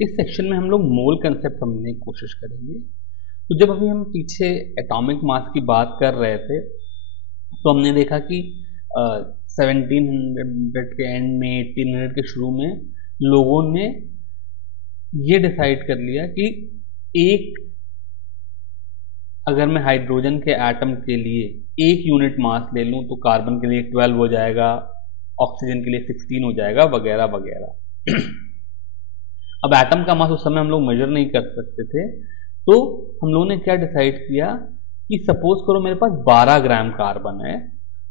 इस सेक्शन में हम लोग मोल कंसेप्ट समझने की कोशिश करेंगे। तो जब अभी हम पीछे एटॉमिक मास की बात कर रहे थे तो हमने देखा कि 1700 के एंड में 1800 के शुरू में लोगों ने ये डिसाइड कर लिया कि एक अगर मैं हाइड्रोजन के एटम के लिए एक यूनिट मास ले लूं तो कार्बन के लिए 12 हो जाएगा, ऑक्सीजन के लिए 16 हो जाएगा, वगैरह वगैरह। अब एटम का मास उस समय हम लोग मेजर नहीं कर सकते थे, तो हम लोगों ने क्या डिसाइड किया कि सपोज करो मेरे पास 12 ग्राम कार्बन है,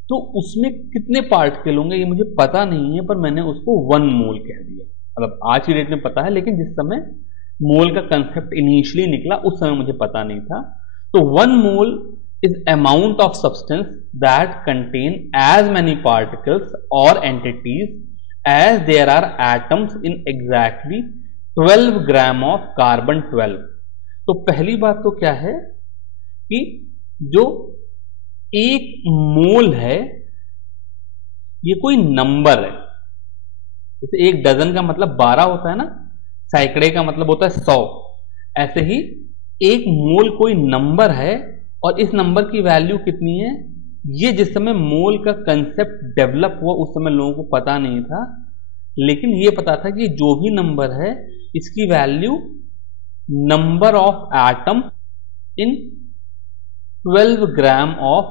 तो उसमें कितने पार्टिकल होंगे ये मुझे पता नहीं है, पर मैंने उसको 1 मोल कह दिया। मतलब आज की डेट में पता है, लेकिन जिस समय मोल का कंसेप्ट इनिशियली निकला उस समय मुझे पता नहीं था। तो 1 mole is amount of substance that contain as many particles और entities as there are atoms in exactly 12 gram of carbon 12। तो पहली बात तो क्या है कि जो एक मोल है ये कोई नंबर है। जैसे एक डजन का मतलब 12 होता है ना, सैकड़े का मतलब होता है 100, ऐसे ही एक मोल कोई नंबर है और इस नंबर की वैल्यू कितनी है ये जिस समय मोल का कंसेप्ट डेवलप हुआ उस समय लोगों को पता नहीं था, लेकिन ये पता था कि जो भी नंबर है इसकी value number of atom in 12 gram of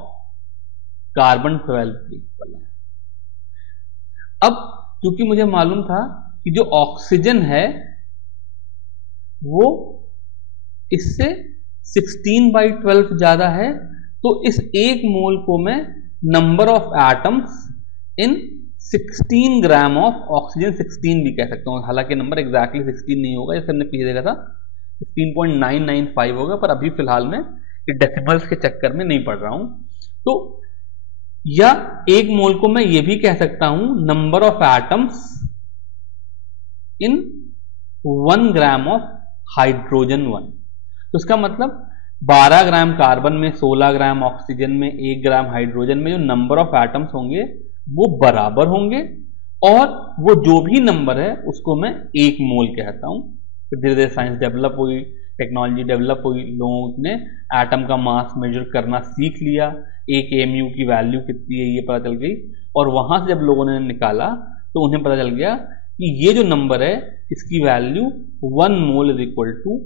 carbon 12 के इक्वल है। अब क्योंकि मुझे मालूम था कि जो ऑक्सीजन है वो इससे 16/12 ज्यादा है, तो इस एक मोल को मैं number of atoms in 16 gram of oxygen 16 भी कह सकता हूं। हालांकि नंबर एग्जैक्टली 16 नहीं होगा, जैसे हमने पीछे देखा था 16.995 होगा, पर अभी फिलहाल में डेसिमल्स के चक्कर में नहीं पढ़ रहा हूं। तो या एक मोल को मैं ये भी कह सकता हूं number of atoms in 1 gram of hydrogen 1। तो इसका मतलब 12 ग्राम कार्बन में 16 ग्राम ऑक्सीजन में 1 ग्राम हाइड्रोजन में जो नंबर ऑफ एटम्स होंगे वो बराबर होंगे, और वो जो भी नंबर है उसको मैं एक मोल कहता हूं। फिर धीरे धीरे साइंस डेवलप हुई, टेक्नोलॉजी डेवलप हुई, लोगों ने एटम का मास मेजर करना सीख लिया, एक एमयू की वैल्यू कितनी है ये पता चल गई, और वहां से जब लोगों ने निकाला तो उन्हें पता चल गया कि ये जो नंबर है इसकी value 1 mole is equal to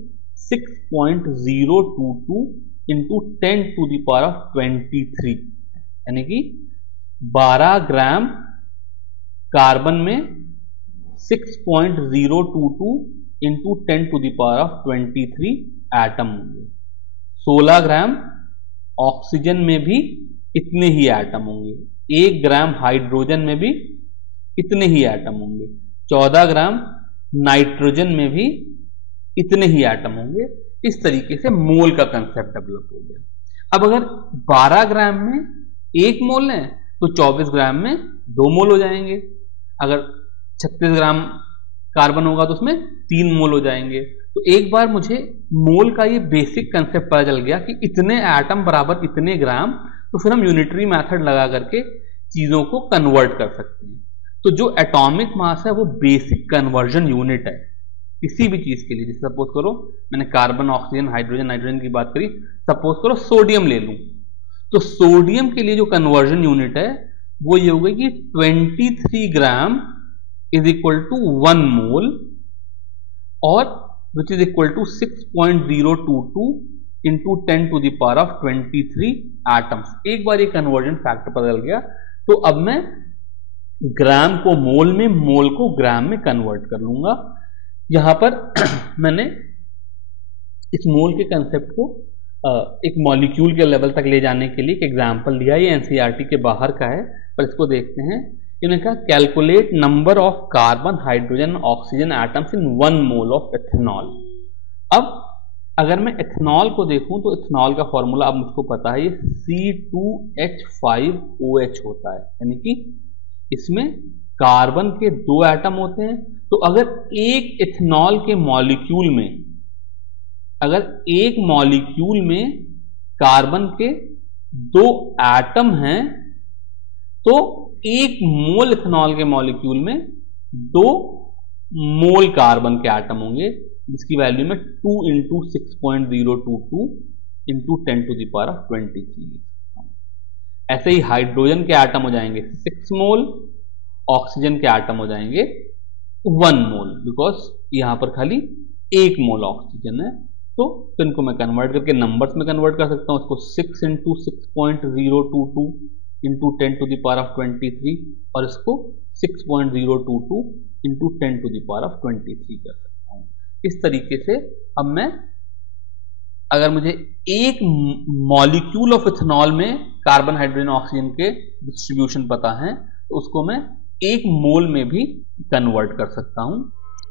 6.022 into 10⁻23, यानी कि 12 ग्राम कार्बन में 6.022 इंटू 10⁻23 एटम होंगे। 16 ग्राम ऑक्सीजन में भी इतने ही एटम होंगे, 1 ग्राम हाइड्रोजन में भी इतने ही एटम होंगे, 14 ग्राम नाइट्रोजन में भी इतने ही एटम होंगे। इस तरीके से मोल का कंसेप्ट डेवलप हो गया। अब अगर 12 ग्राम में 1 मोल है तो 24 ग्राम में 2 मोल हो जाएंगे। अगर 36 ग्राम कार्बन होगा तो उसमें 3 मोल हो जाएंगे। तो एक बार मुझे मोल का ये बेसिक कंसेप्ट पता चल गया कि इतने एटम बराबर इतने ग्राम, तो फिर हम यूनिटरी मेथड लगा करके चीजों को कन्वर्ट कर सकते हैं। तो जो एटॉमिक मास है वो बेसिक कन्वर्जन यूनिट है किसी भी चीज के लिए। जैसे सपोज करो मैंने कार्बन, ऑक्सीजन, हाइड्रोजन, नाइट्रोजन की बात करी, सपोज करो सोडियम ले लूं, तो सोडियम के लिए जो कन्वर्जन यूनिट है वो ये होगा कि 23 gram is equal to 1 mole, और which is equal to 6.022 into 10⁻23 atoms. एक बार ये कन्वर्जन फैक्टर पता चल गया तो अब मैं ग्राम को मोल में, मोल को ग्राम में कन्वर्ट कर लूंगा। यहां पर मैंने इस मोल के कंसेप्ट को एक मॉलिक्यूल के लेवल तक ले जाने के लिए एक एग्जांपल दिया। ये एनसीईआरटी के बाहर का है, पर इसको देखते हैं। इन्होंने कहा calculate number of carbon, hydrogen, oxygen atoms in 1 mole of ethanol. अब अगर मैं एथेनॉल को देखूं तो एथेनॉल का फॉर्मूला अब मुझको पता है, ये C2H5OH होता है, यानी कि इसमें कार्बन के 2 एटम होते हैं। तो अगर एक एथेनॉल के मॉलिक्यूल में, अगर एक मॉलिक्यूल में कार्बन के 2 एटम हैं तो 1 मोल एथेनॉल के मॉलिक्यूल में 2 मोल कार्बन के एटम होंगे, जिसकी वैल्यू में 2 × 6.022 × 10⁻23 लिख सकता हूं। ऐसे ही हाइड्रोजन के एटम हो जाएंगे 6 मोल, ऑक्सीजन के एटम हो जाएंगे 1 मोल, बिकॉज यहां पर खाली 1 मोल ऑक्सीजन है। तो इनको मैं कन्वर्ट करके नंबर्स में कन्वर्ट कर सकता हूं। इसको 6 × 6.022 × 10⁻23 और इसको 6.022 × 10⁻23 कर सकता हूं। इस तरीके से अब मैं, अगर मुझे एक मॉलिक्यूल ऑफ इथेनॉल में कार्बन, हाइड्रोजन, ऑक्सीजन के डिस्ट्रीब्यूशन पता है, तो उसको मैं 1 मोल में भी कन्वर्ट कर सकता हूं।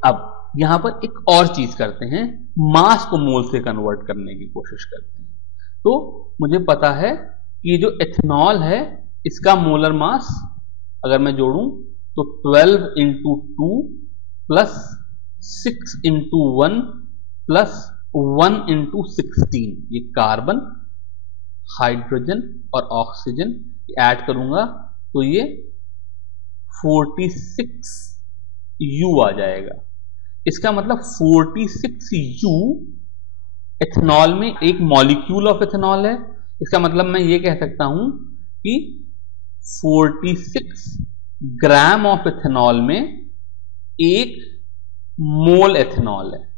अब यहां पर एक और चीज करते हैं, मास को मोल से कन्वर्ट करने की कोशिश करते हैं। तो मुझे पता है कि ये जो इथेनॉल है इसका मोलर मास अगर मैं जोड़ूं तो 12 × 2 प्लस 6 × 1 प्लस 1 × 16, ये कार्बन, हाइड्रोजन और ऑक्सीजन ऐड करूंगा तो ये 46 U आ जाएगा। इसका मतलब 46 U इथेनॉल में एक मॉलिक्यूल ऑफ इथेनॉल है। इसका मतलब मैं ये कह सकता हूं कि 46 ग्राम ऑफ इथेनॉल में 1 मोल इथेनॉल है।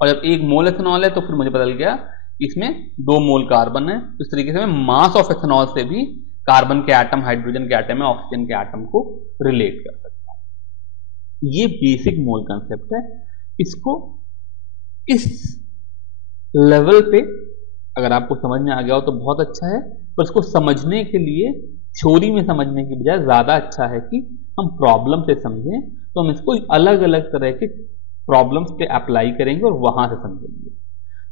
और जब 1 मोल इथेनॉल है तो फिर मुझे पता चल गया कि इसमें 2 मोल कार्बन है। तो इस तरीके से मैं मास ऑफ इथेनॉल से भी कार्बन के एटम, हाइड्रोजन के एटम, ऑक्सीजन के एटम को रिलेट कर सकता हूं। ये बेसिक मोल कंसेप्ट है। इसको इस लेवल पे अगर आपको समझ में आ गया हो तो बहुत अच्छा है, पर इसको समझने के लिए थ्योरी में समझने की बजाय ज्यादा अच्छा है कि हम प्रॉब्लम से समझें। तो हम इसको अलग अलग तरह के प्रॉब्लम्स पे अप्लाई करेंगे और वहां से समझेंगे।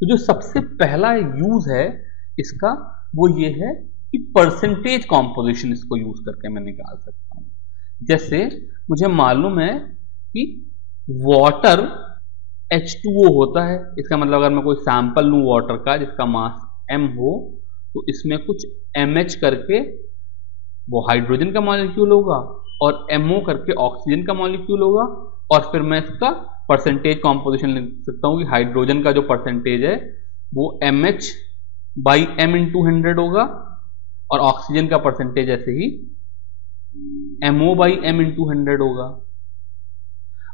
तो जो सबसे पहला यूज है इसका वो ये है कि परसेंटेज कॉम्पोजिशन इसको यूज करके मैं निकाल सकता हूं। जैसे मुझे मालूम है कि वाटर H2O होता है। इसका मतलब अगर मैं कोई सैंपल लूं वाटर का जिसका मास m हो तो इसमें कुछ MH करके वो हाइड्रोजन का मॉलिक्यूल होगा और MO करके ऑक्सीजन का मॉलिक्यूल होगा। और फिर मैं इसका परसेंटेज कॉम्पोजिशन लिख सकता हूं कि हाइड्रोजन का जो परसेंटेज है वो MH/m × 100 होगा और ऑक्सीजन का परसेंटेज ऐसे ही MO/m × 100 होगा।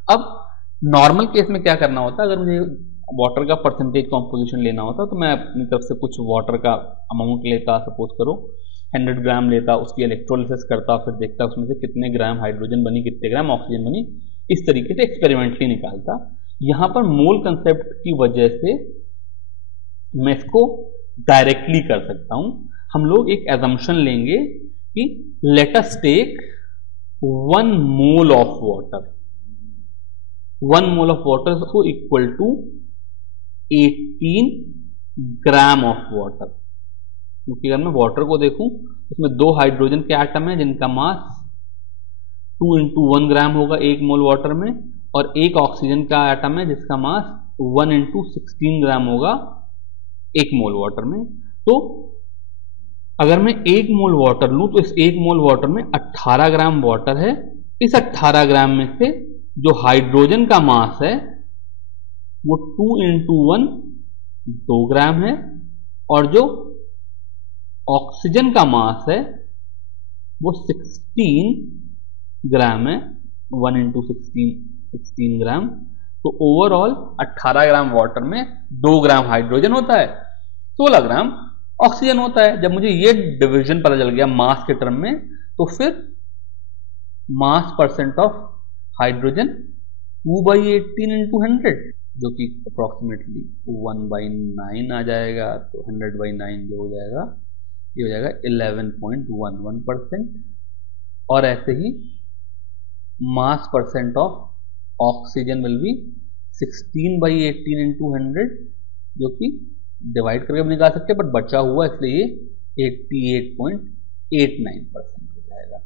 अब नॉर्मल केस में क्या करना होता है, अगर मुझे वाटर का परसेंटेज कॉम्पोजिशन लेना होता तो मैं अपनी तरफ से कुछ वाटर का अमाउंट लेता, सपोज करो 100 ग्राम लेता, उसकी इलेक्ट्रोलिसिस करता, फिर देखता उसमें से कितने ग्राम हाइड्रोजन बनी, कितने ग्राम ऑक्सीजन बनी, इस तरीके से एक्सपेरिमेंटली निकालता। यहां पर मोल कंसेप्ट की वजह से मैं इसको डायरेक्टली कर सकता हूं। हम लोग एक एजम्पशन लेंगे कि let us take 1 mole of water, 1 mole of water को equal to 18 gram of water. क्योंकि अगर मैं वाटर को देखूं उसमें 2 हाइड्रोजन के एटम है जिनका मास 2 × 1 ग्राम होगा 1 मोल वाटर में, और एक ऑक्सीजन का एटम है जिसका मास 1 × 16 ग्राम होगा 1 मोल वाटर में। तो अगर मैं 1 मोल वाटर लूं तो इस 1 मोल वाटर में 18 ग्राम वाटर है। इस 18 ग्राम में से जो हाइड्रोजन का मास है वो 2 × 1 2 ग्राम है और जो ऑक्सीजन का मास है वो 16 ग्राम है, 1 × 16 ग्राम। तो ओवरऑल 18 ग्राम वाटर में 2 ग्राम हाइड्रोजन होता है, 16 ग्राम ऑक्सीजन होता है। जब मुझे ये डिवीजन पता चल गया मास के टर्म में, तो फिर मास परसेंट ऑफ हाइड्रोजन 2/18 × 100 जो कि अप्रोक्सीमेटली 1/9 आ जाएगा। तो 100/9 जो हो जाएगा ये हो जाएगा 11.11%। और ऐसे ही mass percent of oxygen will be 16/18 × 100 जो कि डिवाइड करके भी निकाल सकते हैं, बट बचा हुआ इसलिए 88.89% हो जाएगा।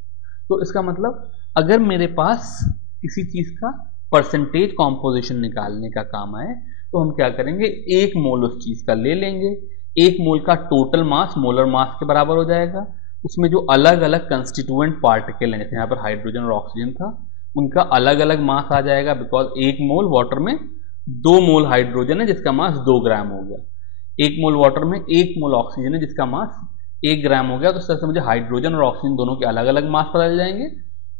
तो इसका मतलब अगर मेरे पास किसी चीज का परसेंटेज कॉम्पोजिशन निकालने का काम आए तो हम क्या करेंगे, 1 मोल उस चीज का ले लेंगे। 1 मोल का टोटल मास मोलर मास के बराबर हो जाएगा। उसमें जो अलग अलग कंस्टिट्यूएंट पार्टिकल हैं, जैसे यहाँ पर हाइड्रोजन और ऑक्सीजन था, उनका अलग अलग मास आ जाएगा, बिकॉज 1 मोल वाटर में 2 मोल हाइड्रोजन है जिसका मास 2 ग्राम हो गया, 1 मोल वाटर में 1 मोल ऑक्सीजन है जिसका मास 1 ग्राम हो गया। तो इस तरह से मुझे हाइड्रोजन और ऑक्सीजन दोनों के अलग अलग मास पता चल जाएंगे,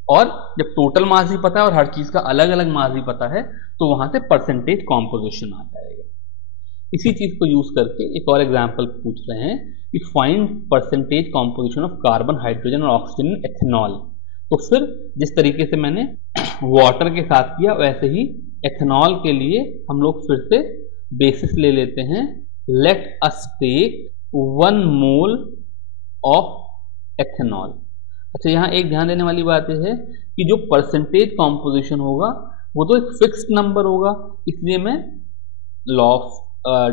और जब टोटल मास भी पता है और हर चीज का अलग अलग मास भी पता है तो वहां से परसेंटेज कॉम्पोजिशन आ जाएगा। इसी चीज को यूज करके एक और एग्जांपल पूछ रहे हैं कि find percentage composition of carbon, hydrogen और ऑक्सीजन इन एथेनॉल। तो फिर जिस तरीके से मैंने वाटर के साथ किया वैसे ही एथेनॉल के लिए हम लोग फिर से बेसिस ले लेते हैं। Let us take 1 mole of ethanol. अच्छा, यहाँ एक ध्यान देने वाली बात यह है कि जो परसेंटेज कॉम्पोजिशन होगा वो तो एक फिक्स्ड नंबर होगा, इसलिए मैं लॉ ऑफ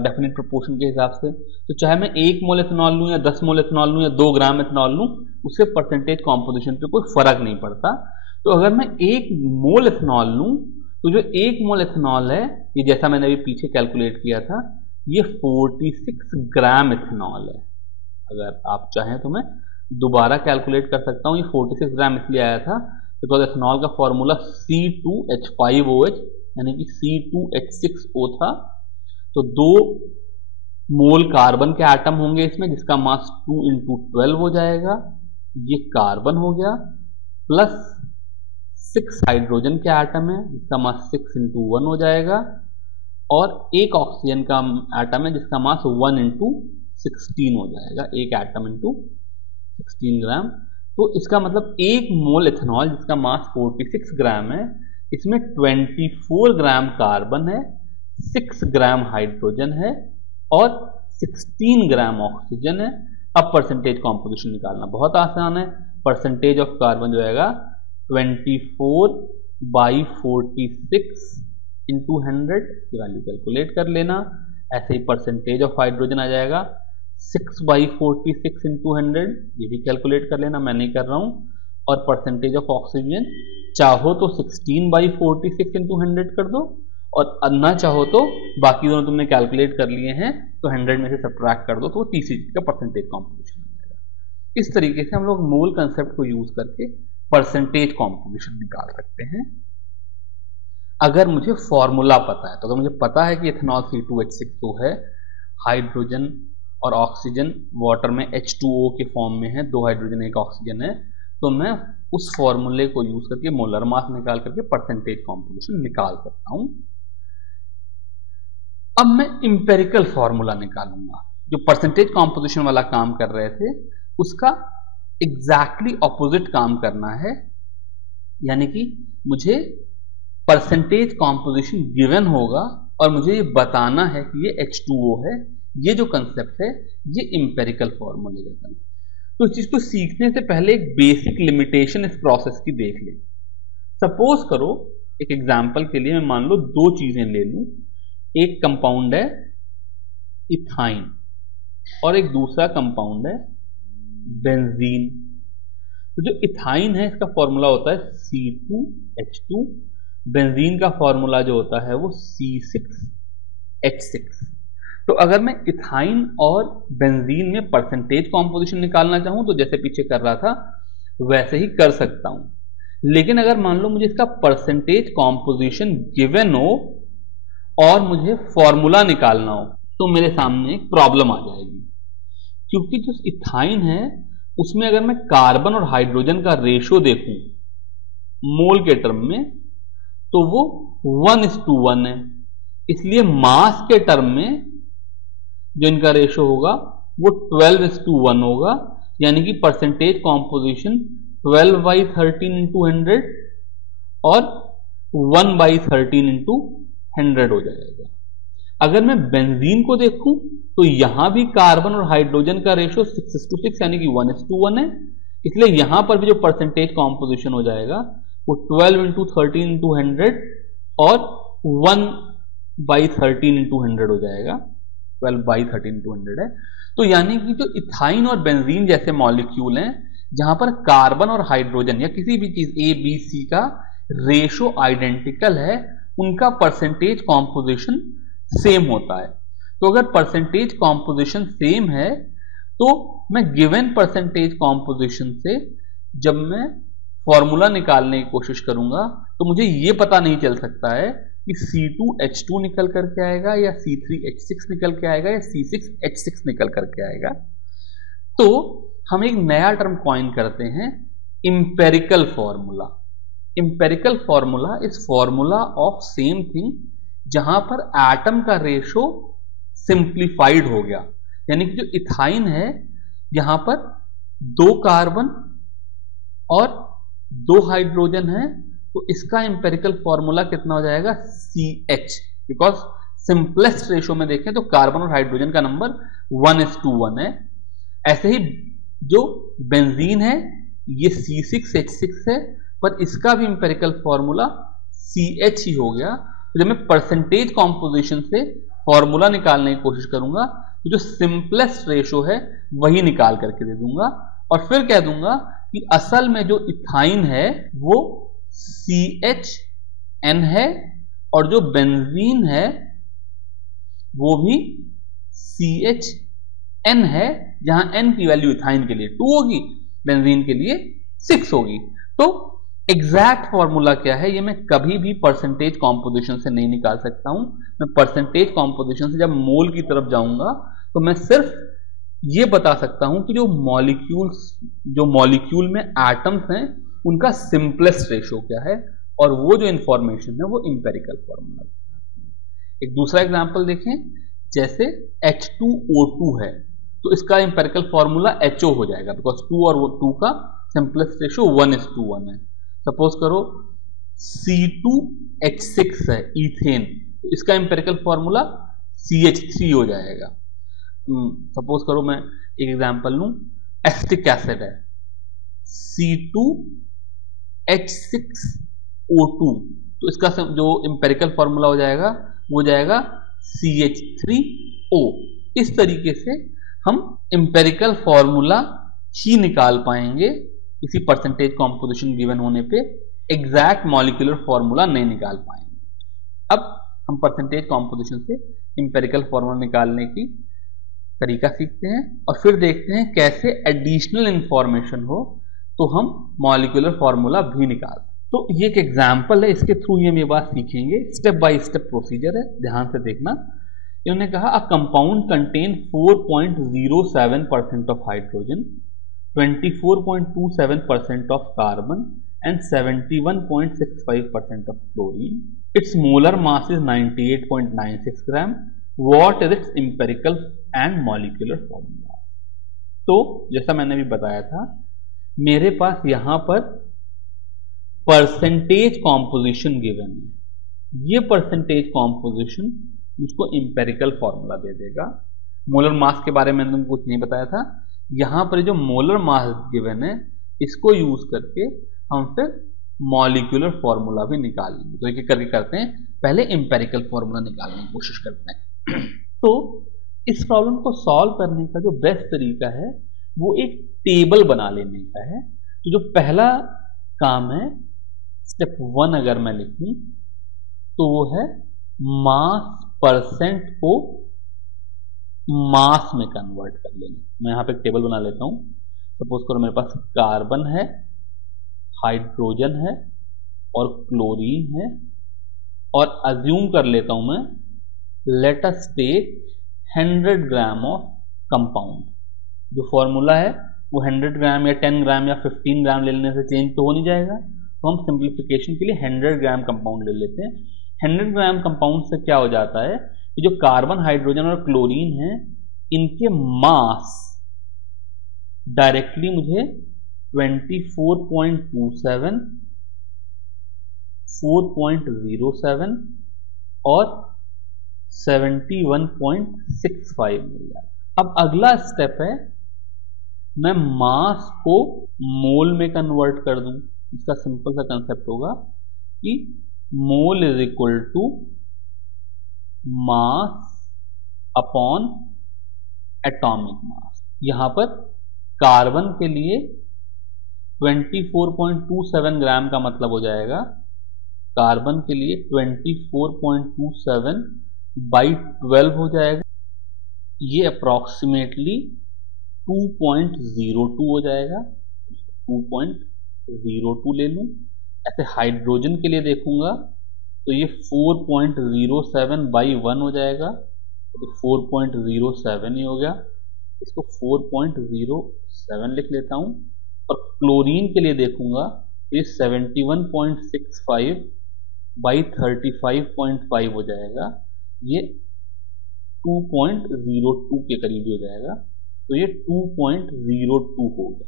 डेफिनेट प्रोपोर्शन के हिसाब से, तो चाहे मैं 1 मोल एथेनॉल लूँ या 10 मोल एथेनॉल लूँ या 2 ग्राम एथेनॉल लूँ, उससे परसेंटेज कॉम्पोजिशन पे कोई फर्क नहीं पड़ता। तो अगर मैं 1 मोल एथेनॉल लूँ तो जो 1 मोल एथेनॉल है, ये जैसा मैंने अभी पीछे कैलकुलेट किया था, ये 46 ग्राम एथेनॉल है। अगर आप चाहें तो मैं दोबारा कैलकुलेट कर सकता हूँ। ये 46 ग्राम इसलिए आया था बिकॉज एथेनॉल का फॉर्मूला C2H5OH यानी कि C2H6O था। तो 2 मोल कार्बन के एटम होंगे इसमें जिसका मास 2 × 12 हो जाएगा, ये कार्बन हो गया, प्लस 6 हाइड्रोजन के एटम है जिसका मास 6 × 1 हो जाएगा, और एक ऑक्सीजन का एटम है जिसका मास 1 × 16 हो जाएगा, एक एटम × 16 ग्राम। तो इसका मतलब 1 मोल एथेनॉल जिसका मास 46 ग्राम है, इसमें 24 ग्राम कार्बन है, 6 ग्राम हाइड्रोजन है और 16 ग्राम ऑक्सीजन है। अब परसेंटेज कॉम्पोजिशन निकालना बहुत आसान है। परसेंटेज ऑफ कार्बन जो आएगा 24/46 × 100 की वैल्यू कैलकुलेट कर लेना। ऐसे ही परसेंटेज ऑफ हाइड्रोजन आ जाएगा 6/46 × 100, ये भी कैलकुलेट कर लेना, मैं नहीं कर रहा हूँ। और परसेंटेज ऑफ ऑक्सीजन चाहो तो 16/46 × 100 कर दो, और ना चाहो तो बाकी दोनों तुमने कैलकुलेट कर लिए हैं तो 100 में से सब्ट्रैक्ट कर दो, तो वो तीसरी चीज का परसेंटेज कॉम्पोजिशन आ जाएगा। इस तरीके से हम लोग मोल कंसेप्ट को यूज करके परसेंटेज कॉम्पोजिशन निकाल सकते हैं। अगर मुझे फॉर्मूला पता है, तो अगर मुझे पता है कि इथेनॉल C2H6O है, हाइड्रोजन और ऑक्सीजन वाटर में H2O के फॉर्म में है, 2 हाइड्रोजन 1 ऑक्सीजन है, तो मैं उस फॉर्मूले को यूज करके मोलर मास निकाल करके परसेंटेज कॉम्पोजिशन निकाल सकता हूं। अब मैं इंपेरिकल फॉर्मूला निकालूंगा। जो परसेंटेज कॉम्पोजिशन वाला काम कर रहे थे उसका एग्जैक्टली ऑपोजिट काम करना है, यानी कि मुझे परसेंटेज कॉम्पोजिशन गिवन होगा और मुझे ये बताना है कि ये H2O है। ये जो कंसेप्ट है ये इंपेरिकल फॉर्मूले का कंसेप्ट। तो इस चीज को सीखने से पहले एक बेसिक लिमिटेशन इस प्रोसेस की देख ले। सपोज करो, एक एग्जांपल के लिए मैं मान लो 2 चीजें ले लूं। एक कंपाउंड है इथाइन और एक दूसरा कंपाउंड है बेंजीन। तो जो इथाइन है इसका फॉर्मूला होता है C2H2, बेंजीन का फॉर्मूला जो होता है वो C6H6। तो अगर मैं इथाइन और बेंजीन में परसेंटेज कॉम्पोजिशन निकालना चाहूं तो जैसे पीछे कर रहा था वैसे ही कर सकता हूं, लेकिन अगर मान लो मुझे इसका परसेंटेज कॉम्पोजिशन गिवन हो और मुझे फॉर्मूला निकालना हो तो मेरे सामने एक प्रॉब्लम आ जाएगी, क्योंकि जो इथाइन है उसमें अगर मैं कार्बन और हाइड्रोजन का रेशो देखूं मोल के टर्म में तो वो 1:1 है। इसलिए मास के टर्म में जो इनका रेशो होगा वो 12:1 होगा, यानी कि परसेंटेज कॉम्पोजिशन 12/13 × 100 और 1/13 × 100 हो जाएगा। अगर मैं बेंजीन को देखूं तो यहां भी कार्बन और हाइड्रोजन का रेशो 6:6 यानी कि 1:1 है, इसलिए यहां पर भी जो परसेंटेज कॉम्पोजिशन हो जाएगा वो 12 × 13 × 100 और 1/13 × 100 हो जाएगा। 12/13 × 100 है। तो यानी कि जो इथाइन और बेंजीन जैसे मॉलिक्यूल हैं जहां पर कार्बन और हाइड्रोजन या किसी भी चीज A, B, C का रेशो आइडेंटिकल है, उनका परसेंटेज कॉम्पोजिशन सेम होता है। तो अगर परसेंटेज कॉम्पोजिशन सेम है तो मैं गिवन परसेंटेज कॉम्पोजिशन से जब मैं फॉर्मूला निकालने की कोशिश करूंगा तो मुझे ये पता नहीं चल सकता है कि C2H2 निकल करके आएगा या C3H6 निकल के आएगा या C6H6 निकल करके आएगा। तो हम एक नया टर्म कॉइन करते हैं, empirical formula. Empirical formula is formula of same thing जहां पर एटम का रेशो सिंप्लीफाइड हो गया, यानी कि जो इथाइन है यहां पर 2 कार्बन और 2 हाइड्रोजन है, तो इसका इंपेरिकल फॉर्मूला कितना हो जाएगा CH, बिकॉज सिंपलेस्ट रेशो में देखें तो कार्बन और हाइड्रोजन का नंबर 1:1 है। ऐसे ही जो बेंजीन है ये C6H6 है, पर इसका भी इंपेरिकल फॉर्मूला CH ही हो गया। तो जब मैं परसेंटेज कॉम्पोजिशन से फॉर्मूला निकालने की कोशिश करूंगा तो जो सिंपलेस्ट रेशो है वही निकाल करके दे दूंगा और फिर कह दूंगा कि असल में जो इथाइन है वो CHN है और जो बेंजीन है वो भी CHN है, जहां N की वैल्यू इथाइन के लिए 2 होगी, बेंजीन के लिए 6 होगी। तो एग्जैक्ट फॉर्मूला क्या है ये मैं कभी भी परसेंटेज कॉम्पोजिशन से नहीं निकाल सकता हूं। मैं परसेंटेज कॉम्पोजिशन से जब मोल की तरफ जाऊंगा तो मैं सिर्फ ये बता सकता हूं कि जो मॉलिक्यूल में एटम्स हैं उनका सिंपलेस्ट रेशो क्या है, और वो जो इंफॉर्मेशन है वो इंपेरिकल फॉर्मूला कहलाती है। एक दूसरा एग्जांपल देखें, जैसे H2O2 है तो इसका इंपेरिकल फॉर्मूला HO हो जाएगा, बिकॉज 2 और 2 का सिंपलेस्ट रेशो 1:1 है। सपोज करो C2H6 है ईथेन, तो इसका इंपेरिकल फॉर्मूला CH3 हो जाएगा। सपोज करो मैं एक एग्जांपल लूं, एसिटिक एसिड है C2H6O2, तो इसका जो इंपेरिकल फॉर्मूला हो जाएगा वो जाएगा CH3O। इस तरीके से हम इंपेरिकल फॉर्मूला ही निकाल पाएंगे, किसी परसेंटेज कॉम्पोजिशन गिवन होने पे एग्जैक्ट मॉलिक्यूलर फॉर्मूला नहीं निकाल पाएंगे। अब हम परसेंटेज कॉम्पोजिशन से इंपेरिकल फॉर्मूला निकालने की तरीका सीखते हैं और फिर देखते हैं कैसे एडिशनल इंफॉर्मेशन हो तो हम मॉलिक्यूलर फॉर्मूला भी निकाल। तो ये एक एग्जांपल है, इसके थ्रू ये हम ये बात सीखेंगे। स्टेप बाय स्टेप प्रोसीजर है, ध्यान से देखना। इन्होंने कहा a compound contain 4.07% of hydrogen, 24.27% of carbon and 71.65% of chlorine. Its molar mass is 98.96 gram. What is its empirical and molecular formula? तो जैसा मैंने भी बताया था, मेरे पास यहां पर परसेंटेज कॉम्पोजिशन गिवन है। ये परसेंटेज कॉम्पोजिशन मुझको इंपेरिकल फॉर्मूला दे देगा। मोलर मास के बारे में मैंने तुमको कुछ नहीं बताया था। यहां पर जो मोलर मास गिवन है इसको यूज करके हम फिर मॉलिक्यूलर फॉर्मूला भी निकाल लेंगे। तो एक करके करते हैं, पहले इंपेरिकल फॉर्मूला निकालने की कोशिश करते हैं। तो इस प्रॉब्लम को सॉल्व करने का जो बेस्ट तरीका है वो एक टेबल बना लेने का है। तो जो पहला काम है, स्टेप 1 अगर मैं लिखूं तो वो है मास परसेंट को मास में कन्वर्ट कर लेना। मैं यहां पे एक टेबल बना लेता हूं। सपोज करो मेरे पास कार्बन है, हाइड्रोजन है और क्लोरीन है, और अज्यूम कर लेता हूं मैं, let us take 100 gram of compound. जो फॉर्मूला है वो 100 ग्राम या 10 ग्राम या 15 ग्राम ले लेने से चेंज तो हो नहीं जाएगा, तो हम सिंप्लीफिकेशन के लिए 100 ग्राम कंपाउंड ले लेते हैं। 100 ग्राम कंपाउंड से क्या हो जाता है कि जो कार्बन, हाइड्रोजन और क्लोरीन है इनके मास डायरेक्टली मुझे 24.27, 4.07 और 71.65 मिल जाए। अब अगला स्टेप है, मैं मास को मोल में कन्वर्ट कर दूं। इसका सिंपल सा कंसेप्ट होगा कि mole is equal to mass upon atomic mass. यहां पर कार्बन के लिए 24.27 ग्राम का मतलब हो जाएगा, कार्बन के लिए 24.27 बाई 12 हो जाएगा, ये अप्रॉक्सीमेटली 2.02 हो जाएगा, 2.02 4.02 ले लूँ। ऐसे हाइड्रोजन के लिए देखूंगा तो ये 4.07/1 हो जाएगा, तो 4.07 ही हो गया, इसको 4.07 लिख लेता हूँ। और क्लोरीन के लिए देखूंगा तो ये 71.65/35.5 हो जाएगा, ये 2.02 के करीब हो जाएगा, तो ये 2.02 हो गया।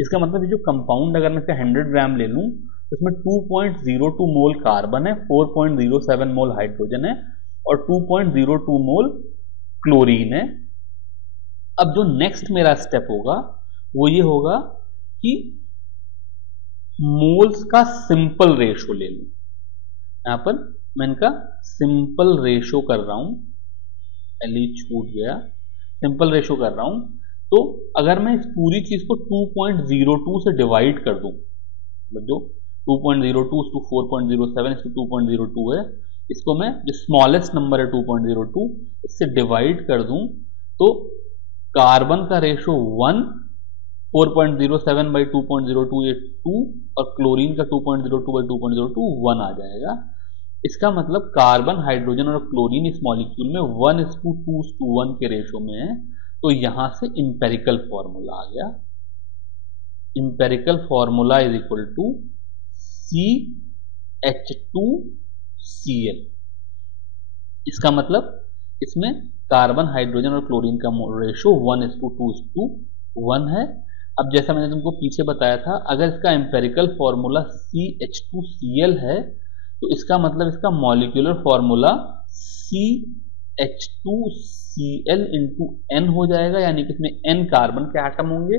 इसका मतलब ये जो कंपाउंड अगर मैं इसका 100 ग्राम ले लूँ तो इसमें 2.02 मोल कार्बन है, 4.07 मोल हाइड्रोजन है और 2.02 मोल क्लोरीन है। अब जो नेक्स्ट मेरा स्टेप होगा वो ये होगा कि मोल्स का सिंपल रेशो ले लूं। यहां पर मैं इनका सिंपल रेशो कर रहा हूं, पहले छूट गया, सिंपल रेशो कर रहा हूं। तो अगर मैं इस पूरी चीज को 2.02 से डिवाइड कर दूं, मतलब जो 2.02 टू 4.07 टू 2.02 है, इसको मैं जो स्मॉलेस्ट नंबर है 2.02 इससे डिवाइड कर दूं तो कार्बन का रेशो 1, 4.07/2.02 ये 2 और क्लोरीन का 2.02/2.02 1 आ जाएगा। इसका मतलब कार्बन, हाइड्रोजन और क्लोरीन इस मॉलिक्यूल में 1:2:1 के रेशो में है। तो यहां से इंपेरिकल फॉर्मूला आ गया, empirical formula is equal to CH2Cl। इसका मतलब इसमें कार्बन, हाइड्रोजन और क्लोरीन का रेशो 1:2:1 है। अब जैसा मैंने तुमको पीछे बताया था, अगर इसका एम्पेरिकल फॉर्मूला CH2Cl है तो इसका मतलब इसका molecular formula CH2Cl into N हो जाएगा, यानी कि इसमें N कार्बन के एटम होंगे,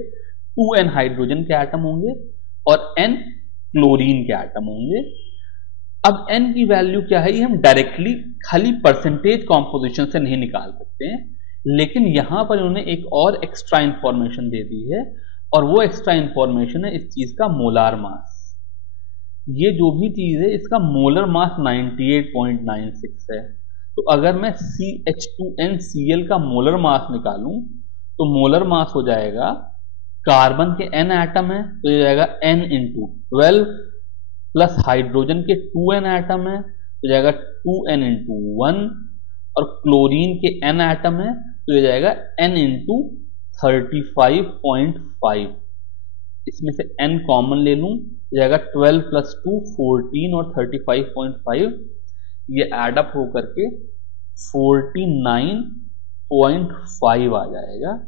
2N हाइड्रोजन के एटम होंगे और N क्लोरीन के एटम होंगे। अब N की वैल्यू क्या है ये हम डायरेक्टली खाली परसेंटेज कॉम्पोजिशन से नहीं निकाल सकते हैं, लेकिन यहां पर उन्होंने एक और एक्स्ट्रा इंफॉर्मेशन दे दी है और वो एक्स्ट्रा इंफॉर्मेशन है इस चीज का मोलार मास। ये जो भी चीज है इसका मोलर मास 98.96 है। तो अगर मैं CH2NCl का मोलर मास निकालूं तो मोलर मास हो जाएगा, कार्बन के N एटम है तो ये जाएगा N into 12 प्लस हाइड्रोजन के 2N एटम है तो जाएगा 2N into 1 और क्लोरीन के N एटम है तो ये जाएगा N into 35.5। इसमें से N कॉमन ले लूं तो जाएगा 12 + 2 14 और 35.5, ये एडअप होकर के 49.5 आ जाएगा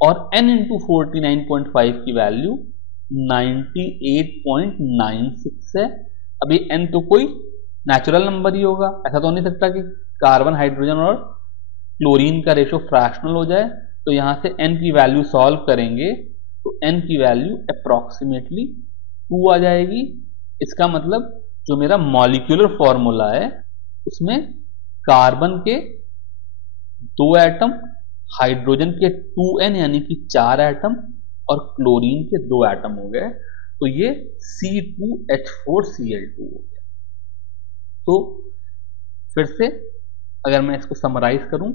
और N into 49.5 की वैल्यू 98.96 है। अभी N तो कोई नेचुरल नंबर ही होगा, ऐसा तो नहीं सकता कि कार्बन, हाइड्रोजन और क्लोरीन का रेशो फ्रैक्शनल हो जाए। तो यहां से N की वैल्यू सॉल्व करेंगे तो N की वैल्यू अप्रोक्सीमेटली 2 आ जाएगी। इसका मतलब जो मेरा मॉलिक्यूलर फॉर्मूला है उसमें कार्बन के 2 एटम, हाइड्रोजन के 2N यानी कि 4 एटम और क्लोरीन के 2 एटम हो गए, तो ये C2H4Cl2 हो गया। तो फिर से अगर मैं इसको समराइज करूं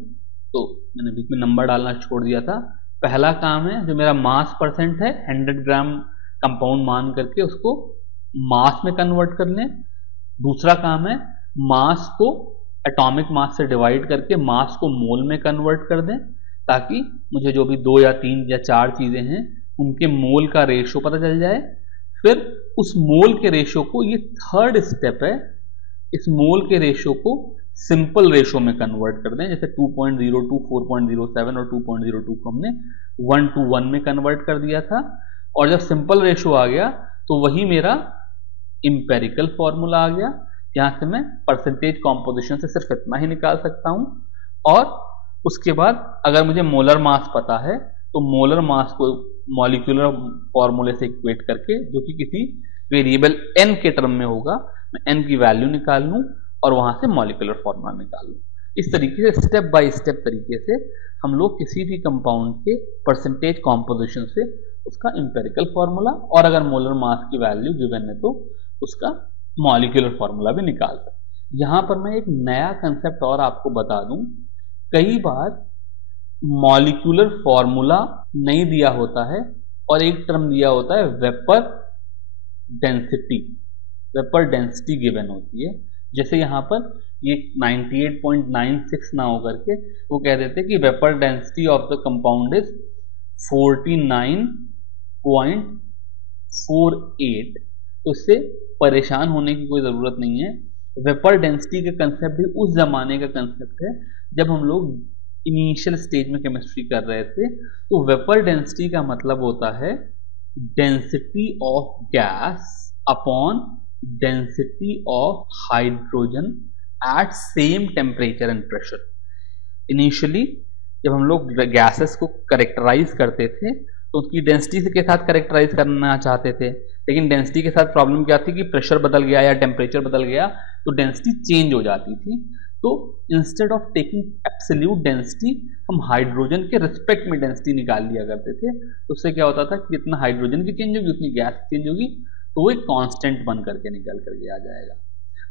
तो मैंने बीच में नंबर डालना छोड़ दिया था। पहला काम है जो मेरा मास परसेंट है 100 ग्राम कंपाउंड मान करके उसको मास में कन्वर्ट कर लें। दूसरा काम है मास को एटॉमिक मास से डिवाइड करके मास को मोल में कन्वर्ट कर दें, ताकि मुझे जो भी 2 या 3 या 4 चीजें हैं उनके मोल का रेशो पता चल जाए। फिर उस मोल के रेशो को, ये थर्ड स्टेप है, इस मोल के रेशो को सिंपल रेशो में कन्वर्ट कर दें। जैसे 2.02, 4.07 और 2.02 को हमने 1:1 में कन्वर्ट कर दिया था और जब सिंपल रेशो आ गया तो वही मेरा इंपेरिकल फॉर्मूला आ गया। यहां से मैं परसेंटेज कॉम्पोजिशन से सिर्फ इतना ही निकाल सकता हूं और उसके बाद अगर मुझे मोलर मास पता है तो मोलर मास को मॉलिक्यूलर फॉर्मूले से इक्वेट करके, जो कि किसी वेरिएबल n के टर्म में होगा, मैं n की वैल्यू निकाल लूं और वहां से मॉलिक्यूलर फॉर्मूला निकाल लूं। इस तरीके से स्टेप बाय स्टेप तरीके से हम लोग किसी भी कंपाउंड के परसेंटेज कॉम्पोजिशन से उसका इंपेरिकल फॉर्मूला और अगर मोलर मास की वैल्यू गिवन है तो उसका मॉलिक्यूलर फॉर्मूला भी निकाल सकते हैं। यहां पर मैं एक नया कंसेप्ट और आपको बता दूं, कई बार मॉलिक्यूलर फॉर्मूला नहीं दिया होता है और एक टर्म दिया होता है vapour density, vapour density given होती है। जैसे यहाँ पर ये 98.96 ना होकर के वो कह देते हैं कि vapour density of the compound is 49.48, तो इससे परेशान होने की कोई ज़रूरत नहीं है। वेपर डेंसिटी का कंसेप्ट भी उस जमाने का कंसेप्ट है जब हम लोग इनिशियल स्टेज में केमिस्ट्री कर रहे थे। तो वेपर डेंसिटी का मतलब होता है density of gas upon density of hydrogen at same temperature and pressure. Initially जब हम लोग गैसेस को करेक्टराइज करते थे तो उसकी डेंसिटी के साथ करेक्टराइज करना चाहते थे, लेकिन डेंसिटी के साथ प्रॉब्लम क्या थी कि प्रेशर बदल गया या टेम्परेचर बदल गया तो डेंसिटी चेंज हो जाती थी। तो instead of taking absolute density हम हाइड्रोजन के रिस्पेक्ट में डेंसिटी निकाल लिया करते थे। तो उससे क्या होता था कि जितना हाइड्रोजन की चेंज होगी उतनी गैस चेंज होगी, तो वो एक कांस्टेंट बन करके निकल करके आ जाएगा।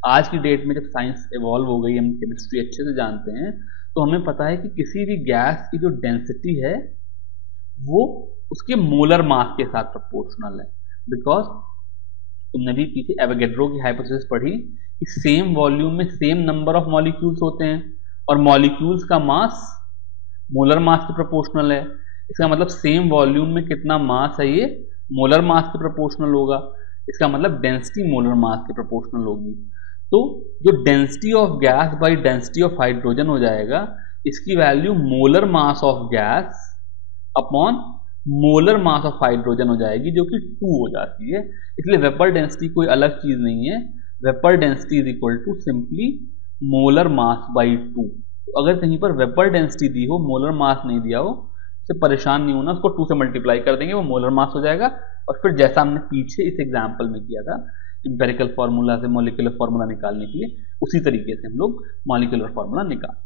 आज की डेट में जब साइंस इवॉल्व हो गई, हम केमिस्ट्री अच्छे से जानते हैं, तो हमें पता है कि किसी भी गैस की जो डेंसिटी है वो उसके मोलर मास के साथ प्रोपोर्शनल है। बिकॉज तुमने भी पीछे एवोगैड्रो की हाइपोथेसिस पढ़ी कि सेम वॉल्यूम में सेम नंबर ऑफ मॉलिक्यूल्स होते हैं और मॉलिक्यूल्स का मास मोलर मास के प्रोपोर्शनल है। इसका मतलब सेम वॉल्यूम में कितना मास है ये मोलर मास के प्रोपोर्शनल होगा। इसका मतलब डेंसिटी मोलर मास के प्रोपोर्शनल होगी। तो जो density of gas by density of hydrogen हो जाएगा, इसकी value molar mass of gas upon molar mass of hydrogen हो जाएगी, जो कि 2 हो जाती है। इसलिए वेपर डेंसिटी कोई अलग चीज नहीं है। Vapour density is equal to simply molar mass by 2। तो अगर कहीं पर वेपर डेंसिटी दी हो, मोलर मास नहीं दिया हो, उससे परेशान नहीं होना, उसको 2 से मल्टीप्लाई कर देंगे, वो मोलर मास हो जाएगा। और फिर जैसा हमने पीछे इस एग्जाम्पल में किया था इंपेरिकल फार्मूला से मॉलिक्यूलर फार्मूला निकालने के लिए, उसी तरीके से हम लोग मॉलिक्यूलर फार्मूला निकाल